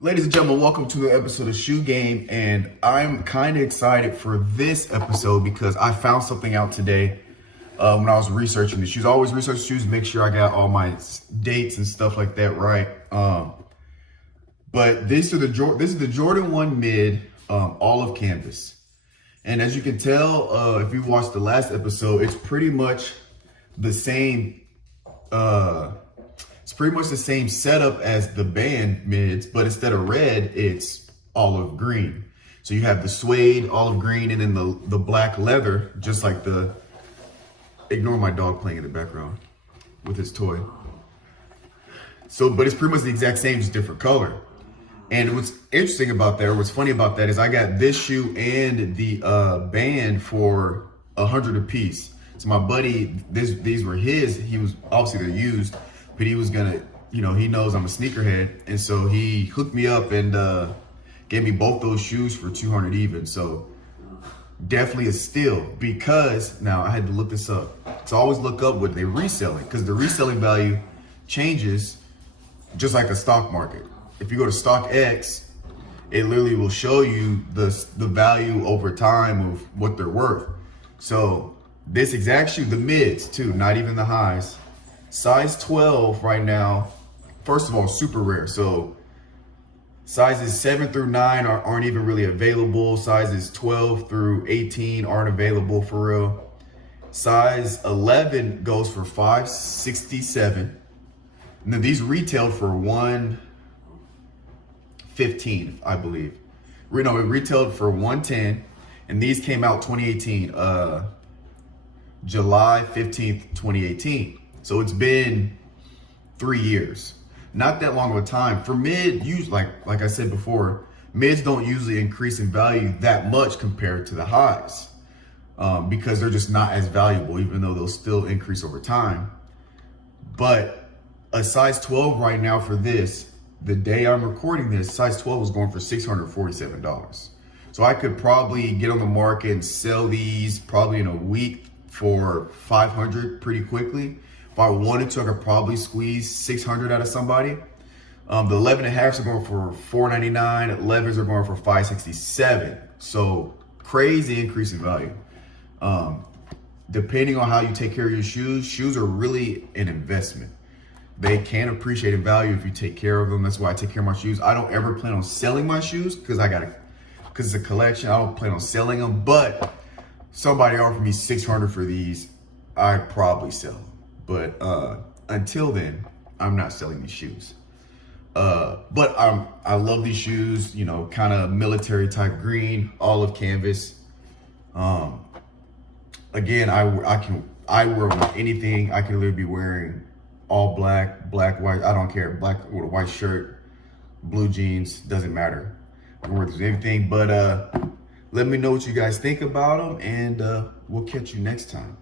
Ladies and gentlemen, welcome to the episode of Shoe Game, and I'm kind of excited for this episode because I found something out today when I was researching the shoes. I always research shoes, make sure I got all my dates and stuff like that right. But this is the Jordan 1 Mid Olive Canvas, and as you can tell, if you watched the last episode, it's pretty much the same. It's pretty much the same setup as the band mids, but instead of red, it's olive green. So you have the suede olive green and then the black leather, just like ignore my dog playing in the background with his toy. So, but it's pretty much the exact same, just different color. And what's interesting about that, or what's funny about that, is I got this shoe and the band for $100 a piece. So my buddy, these were his. He was obviously they're used, but he was gonna, he knows I'm a sneakerhead, and so he hooked me up and gave me both those shoes for 200 even. So definitely a steal, because now I had to look this up. So I always look up what they're reselling, because the reselling value changes just like the stock market. If you go to StockX, it literally will show you the value over time of what they're worth. So this exact shoe, the mids too, not even the highs, size 12 right now, first of all, super rare. So sizes 7 through 9 aren't even really available. Sizes 12 through 18 aren't available for real. Size 11 goes for $567. And then these retailed for $115, I believe. No, it retailed for $110, and these came out 2018, July 15th, 2018. So it's been 3 years. Not that long of a time. For mid, usually, like I said before, mids don't usually increase in value that much compared to the highs, because they're just not as valuable, even though they'll still increase over time. But a size 12 right now for this, the day I'm recording this, size 12 is going for $647. So I could probably get on the market and sell these probably in a week for $500 pretty quickly. If I wanted to, I could probably squeeze $600 out of somebody. The 11.5s are going for $499. 11s are going for $567. So crazy increase in value. Depending on how you take care of your shoes, shoes are really an investment. They can appreciate in value if you take care of them. That's why I take care of my shoes. I don't ever plan on selling my shoes because it's a collection. I don't plan on selling them, but somebody offered me $600 for these, I'd probably sell them. But until then, I'm not selling these shoes. But I love these shoes, kind of military type green, olive canvas. Again, I wear them with anything. I can literally be wearing all black, white, I don't care. Black with a white shirt, blue jeans, doesn't matter. I can wear this with anything, but let me know what you guys think about them, and we'll catch you next time.